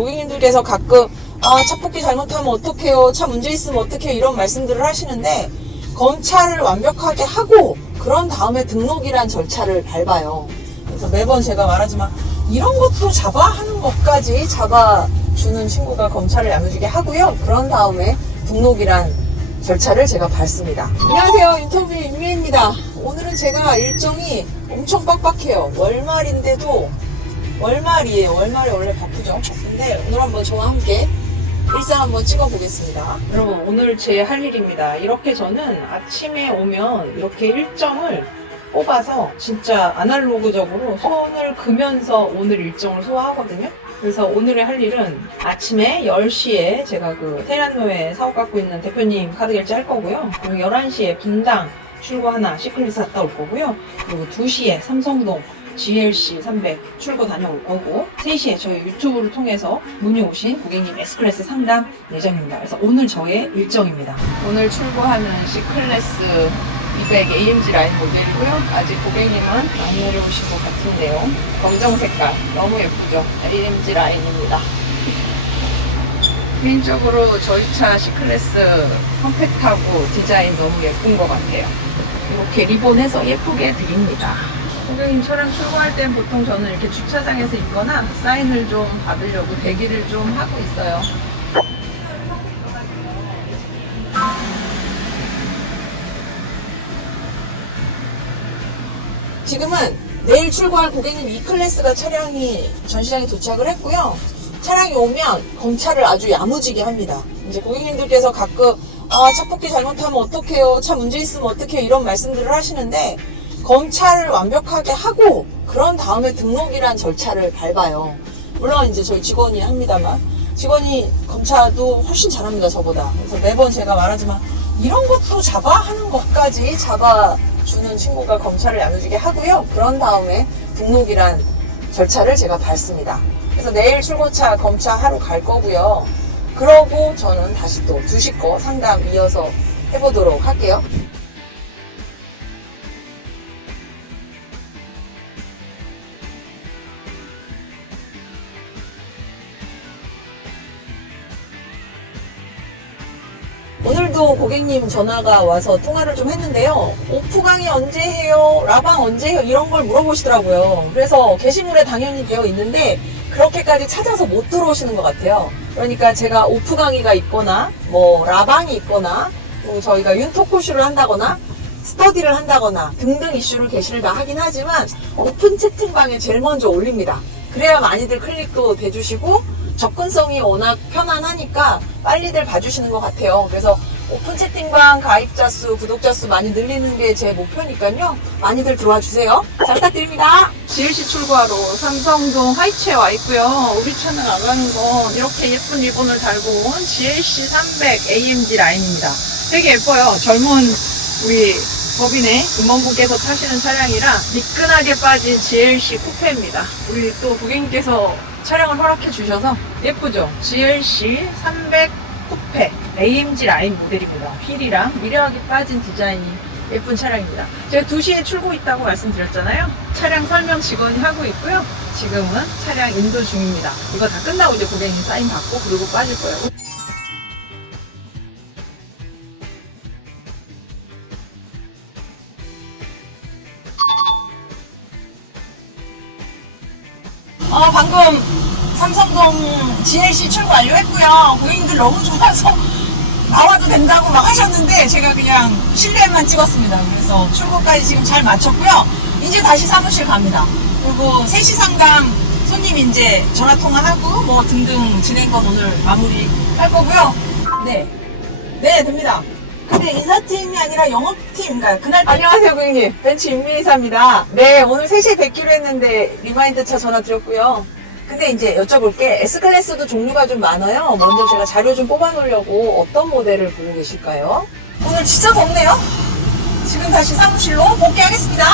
고객님들께서 가끔 아, 차 뽑기 잘못하면 어떡해요? 차 문제 있으면 어떡해요? 이런 말씀들을 하시는데 검찰을 완벽하게 하고 그런 다음에 등록이란 절차를 밟아요. 그래서 매번 제가 말하지만 이런 것도 잡아 하는 것까지 잡아 주는 친구가 검찰을 야무지게 하고요. 그런 다음에 등록이란 절차를 제가 밟습니다. 안녕하세요. 인터뷰 임미입니다. 오늘은 제가 일정이 엄청 빡빡해요. 월말인데도 월말이에요. 월말이 원래 바쁘죠. 바쁜데 오늘 한번 저와 함께 일상 한번 찍어보겠습니다. 여러분 오늘 제 할 일입니다. 이렇게 저는 아침에 오면 이렇게 일정을 뽑아서 진짜 아날로그적으로 손을 그면서 오늘 일정을 소화하거든요. 그래서 오늘의 할 일은 아침에 10시에 제가 그 테란노에 사업 갖고 있는 대표님 카드 결제 할 거고요. 그리고 11시에 분당 출고 하나 시클리스 갔다 올 거고요. 그리고 2시에 삼성동 GLC 300 출고 다녀올 거고 3시에 저희 유튜브를 통해서 문의 오신 고객님 S클래스 상담 예정입니다. 그래서 오늘 저의 일정입니다. 오늘 출고하는 C클래스 200 AMG 라인 모델이고요. 아직 고객님은 안 내려오신 것 같은데요. 검정 색깔 너무 예쁘죠? AMG 라인입니다. 개인적으로 저희 차 C클래스 컴팩트하고 디자인 너무 예쁜 것 같아요. 이렇게 리본해서 예쁘게 드립니다. 고객님 차량 출고할 땐 보통 저는 이렇게 주차장에서 있거나 사인을 좀 받으려고 대기를 좀 하고 있어요. 지금은 내일 출고할 고객님 E클래스가 차량이 전시장에 도착을 했고요. 차량이 오면 검찰을 아주 야무지게 합니다. 이제 고객님들께서 가끔 아, 차 뽑기 잘못하면 어떡해요? 차 문제 있으면 어떡해요? 이런 말씀들을 하시는데 검찰을 완벽하게 하고 그런 다음에 등록이란 절차를 밟아요. 물론 이제 저희 직원이 합니다만 직원이 검찰도 훨씬 잘합니다 저보다. 그래서 매번 제가 말하지만 이런 것도 잡아 하는 것까지 잡아 주는 친구가 검찰을 야무지게 하고요. 그런 다음에 등록이란 절차를 제가 밟습니다. 그래서 내일 출고차 검차 하러 갈 거고요. 그러고 저는 다시 또 2시 거 상담 이어서 해보도록 할게요. 오늘도 고객님 전화가 와서 통화를 좀 했는데요. 오프 강의 언제 해요? 라방 언제 해요? 이런 걸 물어보시더라고요. 그래서 게시물에 당연히 되어 있는데 그렇게까지 찾아서 못 들어오시는 것 같아요. 그러니까 제가 오프 강의가 있거나 뭐 라방이 있거나 또 저희가 윤토코쇼를 한다거나 스터디를 한다거나 등등 이슈를 게시를 다 하긴 하지만 오픈 채팅방에 제일 먼저 올립니다. 그래야 많이들 클릭도 돼주시고 접근성이 워낙 편안하니까 빨리들 봐주시는 것 같아요. 그래서 오픈 채팅방 가입자 수, 구독자 수 많이 늘리는 게 제 목표니까요. 많이들 들어와 주세요. 잘 부탁드립니다. GLC 출고하러 삼성동 하이츠에 와 있고요. 우리 차는 나가는 건 이렇게 예쁜 리본을 달고 온 GLC 300 AMG 라인입니다. 되게 예뻐요. 젊은 우리 법인의 임원분께서 타시는 차량이라 미끈하게 빠진 GLC 쿠페입니다. 우리 또 고객님께서 차량을 허락해 주셔서 예쁘죠? GLC 300 쿠페 AMG 라인 모델이고요. 휠이랑 미려하게 빠진 디자인이 예쁜 차량입니다. 제가 2시에 출고 있다고 말씀드렸잖아요. 차량 설명 직원이 하고 있고요. 지금은 차량 인도 중입니다. 이거 다 끝나고 이제 고객님 사인 받고 그리고 빠질 거예요. 방금 삼성동 GLC 출고 완료했고요. 고객님들 너무 좋아서 나와도 된다고 막 하셨는데 제가 그냥 실내만 찍었습니다. 그래서 출고까지 지금 잘 마쳤고요. 이제 다시 사무실 갑니다. 그리고 3시 상담 손님 이제 전화 통화하고 뭐 등등 진행권 오늘 마무리 할 거고요. 네. 네, 됩니다. 근데 인사팀이 아니라 영업팀, 그러니까 그날 안녕하세요 고객님 벤츠 윤미이사입니다 네 오늘 3시에 뵙기로 했는데 리마인드 차 전화 드렸고요 근데 이제 여쭤볼게. S클래스도 종류가 좀 많아요. 먼저 제가 자료 좀 뽑아 놓으려고 어떤 모델을 보고 계실까요? 오늘 진짜 덥네요. 지금 다시 사무실로 복귀하겠습니다